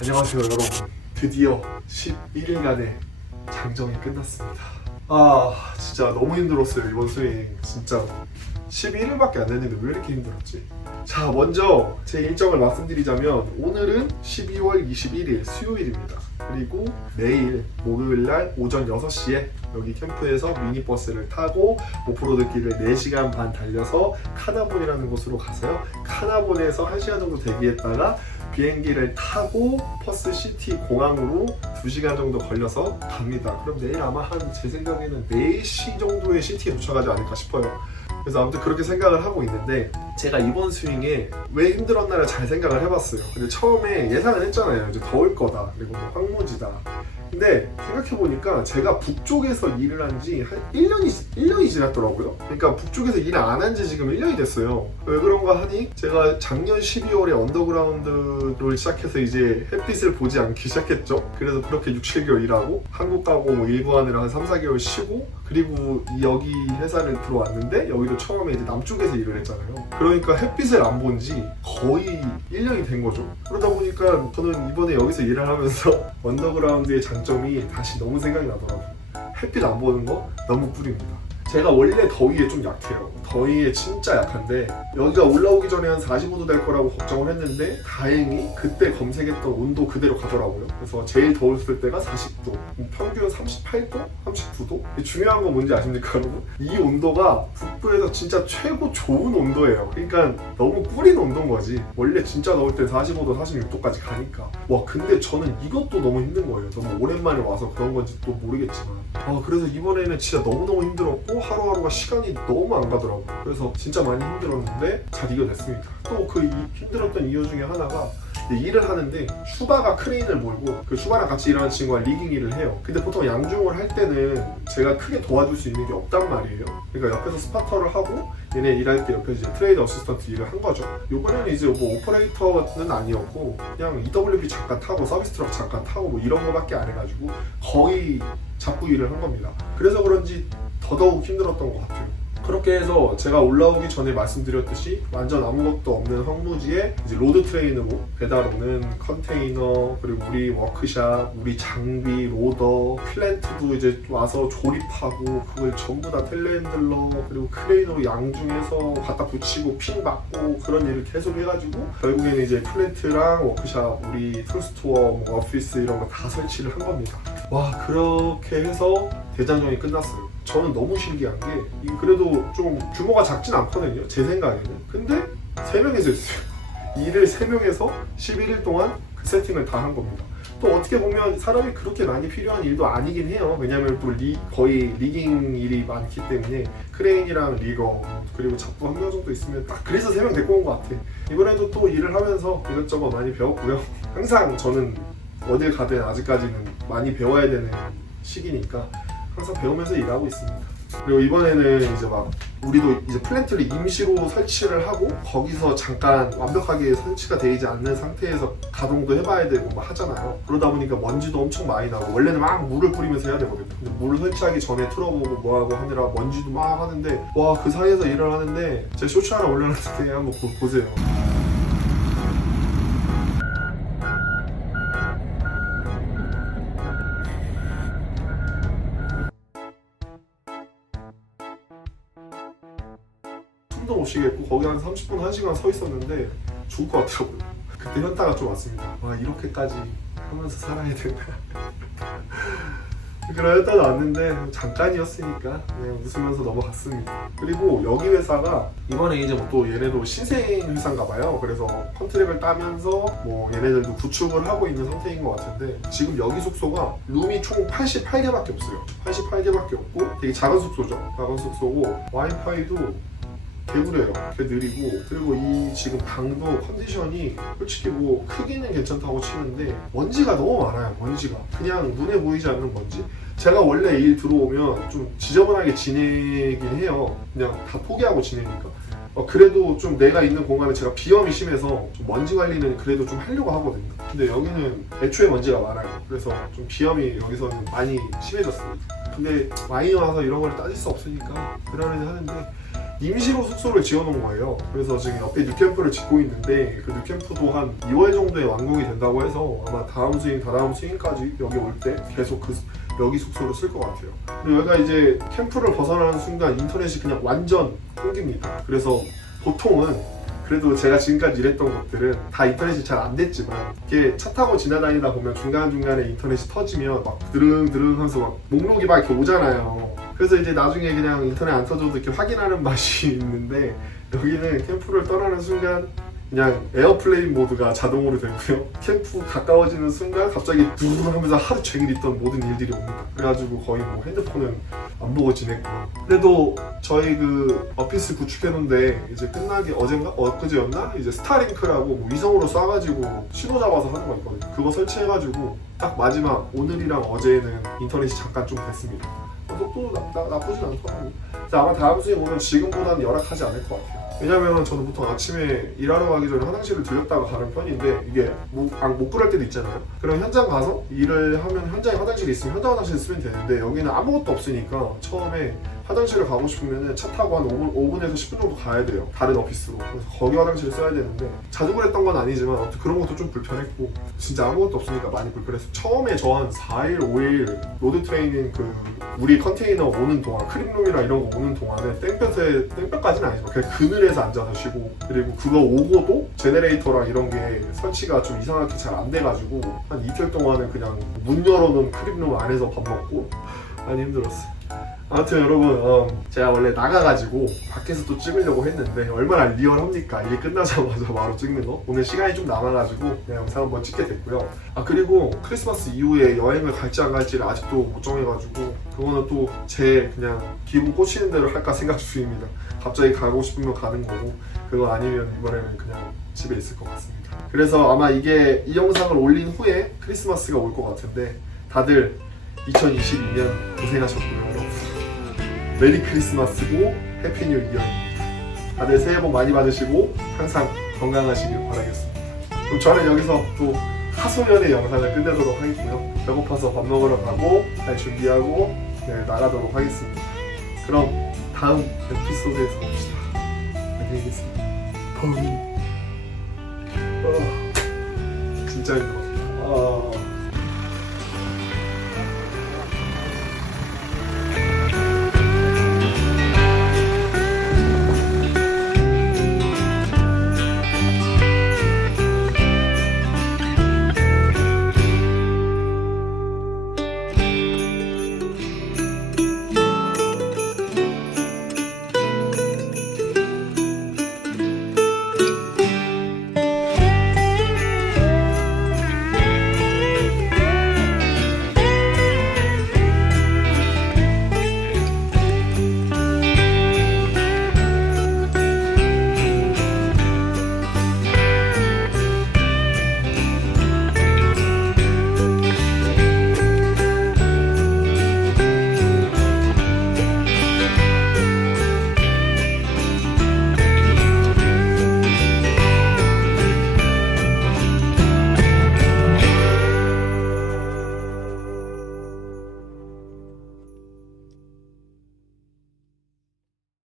안녕하세요 여러분. 드디어 11일간의 장정이 끝났습니다. 아 진짜 너무 힘들었어요 이번 스윙 진짜 11일밖에 안 됐는데 왜 이렇게 힘들었지? 자 먼저 제 일정을 말씀드리자면 오늘은 12월 21일 수요일입니다. 그리고 내일 목요일날 오전 6시에 여기 캠프에서 미니버스를 타고 오프로드 길을 4시간 반 달려서 카나본이라는 곳으로 가서요. 카나본에서 1시간 정도 대기했다가 비행기를 타고 퍼스 시티 공항으로 2시간 정도 걸려서 갑니다. 그럼 내일 아마 한 제 생각에는 4시 정도에 시티에 도착하지 않을까 싶어요. 그래서 아무튼 그렇게 생각을 하고 있는데 제가 이번 스윙에 왜 힘들었나를 잘 생각을 해봤어요. 근데 처음에 예상을 했잖아요. 이제 더울 거다. 그리고 뭐 황무지다. 근데 생각해보니까 제가 북쪽에서 일을 한 지 한 1년이, 1년이 지났더라고요. 그러니까 북쪽에서 일을 안 한 지 지금 1년이 됐어요. 왜 그런가 하니 제가 작년 12월에 언더그라운드를 시작해서 이제 햇빛을 보지 않기 시작했죠. 그래서 그렇게 6, 7개월 일하고 한국 가고 뭐 일부 하느라 한 3, 4개월 쉬고 그리고 이 여기 회사를 들어왔는데 여기도 처음에 이제 남쪽에서 일을 했잖아요. 그러니까 햇빛을 안 본 지 거의 1년이 된 거죠. 그러다 보니까 저는 이번에 여기서 일을 하면서 언더그라운드의 장 점이 다시 너무 생각이 나더라고요. 햇빛 안 보는 거 너무 꿀입니다. 제가 원래 더위에 좀 약해요. 더위에 진짜 약한데 여기가 올라오기 전에 한 45도 될 거라고 걱정을 했는데 다행히 그때 검색했던 온도 그대로 가더라고요. 그래서 제일 더웠을 때가 40도, 평균 38도, 39도. 중요한 건 뭔지 아십니까, 여러분? 이 온도가 북부에서 진짜 최고 좋은 온도예요. 그러니까 너무 꿀인 온도인 거지. 원래 진짜 더울 때 45도, 46도까지 가니까. 와, 근데 저는 이것도 너무 힘든 거예요. 너무 오랜만에 와서 그런 건지 또 모르겠지만. 아, 그래서 이번에는 진짜 너무너무 힘들었고 하루하루가 시간이 너무 안 가더라고요. 그래서 진짜 많이 힘들었는데 잘 이겨냈습니다. 또 그 힘들었던 이유 중에 하나가 일을 하는데 슈바가 크레인을 몰고 그 슈바랑 같이 일하는 친구가 리깅 일을 해요. 근데 보통 양중을 할 때는 제가 크게 도와줄 수 있는 게 없단 말이에요. 그러니까 옆에서 스파터를 하고 얘네 일할 때 옆에서 이제 트레이드 어시스턴트 일을 한 거죠. 이번에는 이제 뭐 오퍼레이터는 아니었고 그냥 EWP 잠깐 타고 서비스 트럭 잠깐 타고 뭐 이런 거밖에 안 해가지고 거의 잡고 일을 한 겁니다. 그래서 그런지 더더욱 힘들었던 것 같아요. 그렇게 해서 제가 올라오기 전에 말씀드렸듯이 완전 아무것도 없는 황무지에 이제 로드 트레인으로 배달 오는 컨테이너 그리고 우리 워크샵, 우리 장비, 로더, 플랜트도 이제 와서 조립하고 그걸 전부 다 텔레핸들러 그리고 크레인으로 양중에서 갖다 붙이고 핀 맞고 그런 일을 계속 해가지고 결국에는 이제 플랜트랑 워크샵, 우리 툴스토어, 뭐 오피스 이런 거 다 설치를 한 겁니다. 와 그렇게 해서 대장정이 끝났어요. 저는 너무 신기한 게이 그래도 좀 규모가 작진 않거든요. 제 생각에는. 근데 세 명이서 했어요. 일을 세 명에서 11일 동안 그 세팅을 다 한 겁니다. 또 어떻게 보면 사람이 그렇게 많이 필요한 일도 아니긴 해요. 왜냐면 또 리, 거의 리깅 일이 많기 때문에 크레인이랑 리거 그리고 잡부 한 명 정도 있으면 딱 그래서 세명 데리고 온 것 같아. 이번에도 또 일을 하면서 이것저것 많이 배웠고요. 항상 저는 어딜 가든 아직까지는 많이 배워야 되는 시기니까 항상 배우면서 일하고 있습니다. 그리고 이번에는 이제 막 우리도 이제 플랜트를 임시로 설치를 하고 거기서 잠깐 완벽하게 설치가 되지 않는 상태에서 가동도 해봐야 되고 막 하잖아요. 그러다 보니까 먼지도 엄청 많이 나고 원래는 막 물을 뿌리면서 해야 되거든요. 물을 설치하기 전에 틀어보고 뭐하고 하느라 먼지도 막 하는데 와 그 사이에서 일을 하는데 제 쇼츠 하나 올려놨을 때 한번 보, 보세요. 숨도 못 쉬겠고 거기 한 30분, 1시간 서 있었는데 죽을 것 같더라고요. 그때 현타가 좀 왔습니다. 와 이렇게까지 하면서 살아야. 그런 현타가 왔는데 잠깐이었으니까 그냥 웃으면서 넘어갔습니다. 그리고 여기 회사가 이번에 이제 뭐 또 얘네도 신생 회사인가 봐요. 그래서 컨트랙을 따면서 뭐 얘네들도 구축을 하고 있는 상태인 것 같은데 지금 여기 숙소가 룸이 총 88개밖에 없어요. 88개밖에 없고 되게 작은 숙소죠. 작은 숙소고 와이파이도 개구려요. 개 느리고 그리고 이 지금 방도 컨디션이 솔직히 뭐 크기는 괜찮다고 치는데 먼지가 너무 많아요. 먼지가 그냥 눈에 보이지 않는 먼지. 제가 원래 일 들어오면 좀 지저분하게 지내긴 해요. 그냥 다 포기하고 지내니까. 어, 그래도 좀 내가 있는 공간에 제가 비염이 심해서 좀 먼지 관리는 그래도 좀 하려고 하거든요. 근데 여기는 애초에 먼지가 많아요. 그래서 좀 비염이 여기서는 많이 심해졌습니다. 근데 와인이 와서 이런 걸 따질 수 없으니까 그러려니 하는데 임시로 숙소를 지어놓은 거예요. 그래서 지금 옆에 뉴캠프를 짓고 있는데 그 뉴캠프도 한 2월 정도에 완공이 된다고 해서 아마 다음 스윙, 다다음 스윙까지 여기 올 때 계속 그 여기 숙소를 쓸것 같아요. 그리고 여기가 이제 캠프를 벗어나는 순간 인터넷이 그냥 완전 끊깁니다. 그래서 보통은 그래도 제가 지금까지 일했던 곳들은 다 인터넷이 잘 안 됐지만 이렇게 차 타고 지나다니다 보면 중간중간에 인터넷이 터지면 막 드릉드릉 하면서 막 목록이 막 이렇게 오잖아요. 그래서 이제 나중에 그냥 인터넷 안 터져도 이렇게 확인하는 맛이 있는데 여기는 캠프를 떠나는 순간 그냥 에어플레인 모드가 자동으로 되고요. 캠프 가까워지는 순간 갑자기 두르르 하면서 하루 종일 있던 모든 일들이 옵니다. 그래가지고 거의 뭐 핸드폰은 안 보고 지냈고요. 그래도 저희 그 어피스 구축해놓은데 이제 끝나기 어젠가? 엊그제였나? 이제 스타링크라고 뭐 위성으로 쏴가지고 신호 잡아서 하는 거 있거든요. 그거 설치해가지고 딱 마지막 오늘이랑 어제는 인터넷이 잠깐 좀 됐습니다. 속도 나, 나, 나쁘진 않더라고요. 그래서 아마 다음 스윙 오면 지금보다는 열악하지 않을 것 같아요. 왜냐면 저는 보통 아침에 일하러 가기 전에 화장실을 들렸다가 가는 편인데 이게 못, 아, 못 그럴 때도 있잖아요. 그럼 현장 가서 일을 하면 현장에 화장실이 있으면 현장 화장실 쓰면 되는데 여기는 아무것도 없으니까 처음에 화장실을 가고 싶으면 차 타고 한 5분, 5분 에서 10분 정도 가야 돼요. 다른 오피스로. 그래서 거기 화장실을 써야 되는데 자주 그랬던 건 아니지만 아무튼 그런 것도 좀 불편했고 진짜 아무것도 없으니까 많이 불편했어요. 처음에 저 한 4일, 5일 로드 트레이닝 그 우리 컨테이너 오는 동안 크림룸이랑 이런 거 오는 동안은 땡볕에 땡볕까지는 아니지만 그냥 그늘에서 앉아서 쉬고 그리고 그거 오고도 제네레이터랑 이런 게 설치가 좀 이상하게 잘 안 돼가지고 한 이틀 동안은 그냥 문 열어놓은 크림룸 안에서 밥 먹고 많이 힘들었어요. 아무튼 여러분 어, 제가 원래 나가가지고 밖에서 또 찍으려고 했는데 얼마나 리얼합니까? 이게 끝나자마자 바로 찍는 거? 오늘 시간이 좀 남아가지고 그냥 영상 한번 찍게 됐고요. 아 그리고 크리스마스 이후에 여행을 갈지 안 갈지를 아직도 못 정해가지고 그거는 또 제 그냥 기분 꽂히는 대로 할까 생각 중입니다. 갑자기 가고 싶으면 가는 거고 그거 아니면 이번에는 그냥 집에 있을 것 같습니다. 그래서 아마 이게 이 영상을 올린 후에 크리스마스가 올 것 같은데 다들 2022년 고생하셨고요 메리 크리스마스고 해피 뉴 이어입니다. 다들 새해 복 많이 받으시고 항상 건강하시길 바라겠습니다. 그럼 저는 여기서 또 하소연의 영상을 끝내도록 하겠고요. 배고파서 밥 먹으러 가고 잘 준비하고 네, 나가도록 하겠습니다. 그럼 다음 에피소드에서 봅시다. 안녕히 계세요. 범인. 아, 진짜 힘들어. 아.